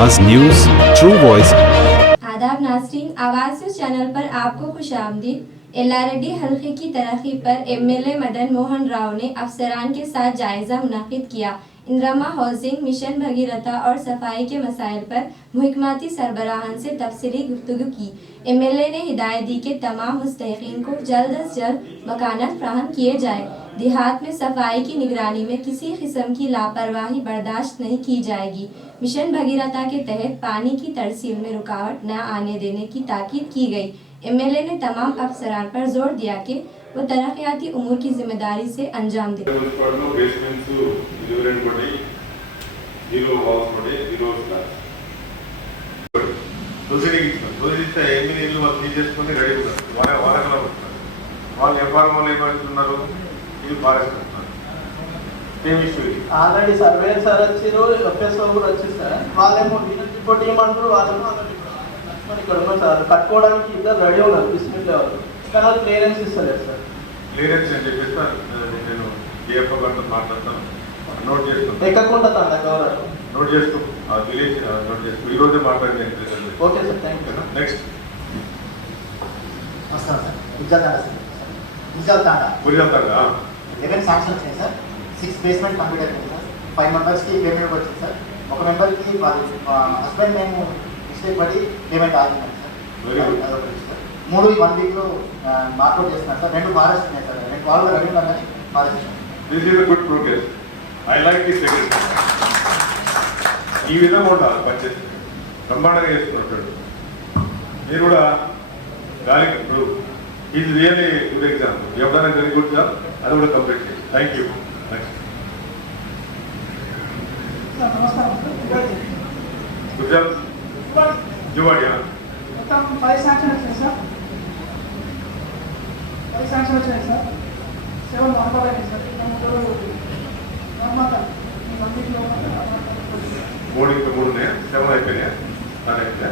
आवाज news, true voice. आदाब नाज़रीन, आवाज़ न्यूज़ चैनल पर आपको खुशामदीद। एल्लारेड्डी हल्के की तरक्की पर एमएलए मदन मोहन राव ने अफसरान के साथ जायजा मुनाकिद किया। इंदिरा हाउसिंग मिशन भगीरथा और सफाई के मसाइल पर महकमाती सरबराहान से तफसीली गुफ्तगू की। एमएलए ने हिदायत दी कि तमाम मुस्तहिकीन को जल्द अज जल्द मकानात फ्राहम किए जाए। देहात में सफाई की निगरानी में किसी किस्म की लापरवाही बर्दाश्त नहीं की जाएगी। मिशन भगीरथा के तहत पानी की तरसील में रुकावट न आने देने की ताकीद की गई। एमएलए ने तमाम अफसरान पर जोर दिया कि वो तरक्याती उमूर की जिम्मेदारी से अंजाम दें। ఆల్రెడీ సర్వేయర్ సార్ వచ్చారు, ఎఫ్ఎస్ఓ కూడా వచ్చారు సార్. వాళ్ళేమో రిపోర్ట్ ఇవ్వమంటారు, వాళ్ళేమో మరి ఇక్కడ ఉన్నారు సార్. కట్టుకోవడానికి ఇద్దరు రెడీ ఉన్నారు బిస్మిల్ లెవెల్, కానీ వాళ్ళు క్లియరెన్స్ ఇస్తలేదు సార్. క్లియరెన్స్ అని చెప్పేసి నేను డిఎఫ్ఓ గారితో మాట్లాడతాను, నోట్ చేసుకుంటాను. ఎక్కకుండా తండ గవర్నర్ నోట్ చేసుకో, విలేజ్ నోట్ చేసుకో. ఈ రోజే మాట్లాడింది. Okay sir, thank you. Next వస్తాను సార్. గుజరాత్ తాండా 11 శాంక్షన్ వచ్చినాయి సార్. 6 బేస్మెంట్ కంప్లీట్ అయిపోయింది సార్. 5 మెంబర్స్కి పేమెంట్ వచ్చింది సార్. ఒక మెంబర్కి వాళ్ళ హస్బెండ్ మేము మిస్టేక్ పడి పేమెంట్ ఆగినాం సార్. అదొకటి సార్. 3 1 వీక్లో మార్కౌట్ చేస్తున్నారు సార్. 2 ఫారెస్ట్ ఉన్నాయి సార్. 2 వాళ్ళు రెడీ ఉన్నారు కానీ forest. This is good progress. I like this second. ఈ విధంగా ఉండాలి బడ్జెట్ బ్రహ్మాండంగా చేసుకున్నట్టు. మీరు కూడా గాలికి ఇప్పుడు ఈజ్ రియల్లీ గుడ్ ఎగ్జాంపుల్. ఎవరైనా వెరీ గుడ్ జాబ్, అది కూడా కంప్లీట్ చేయండి. Thank you. నెక్స్ట్ గుజరాత్ జువాడియా మొత్తం 5 శాంక్షన్ వచ్చినాయి సార్. 5 శాంక్షన్ వచ్చినాయి సార్. 7 మాట్లాడాలి సార్. మూడు ఇంకా 3 ఉన్నాయా? 7 అయిపోయినాయా? 9 అయిపోయా?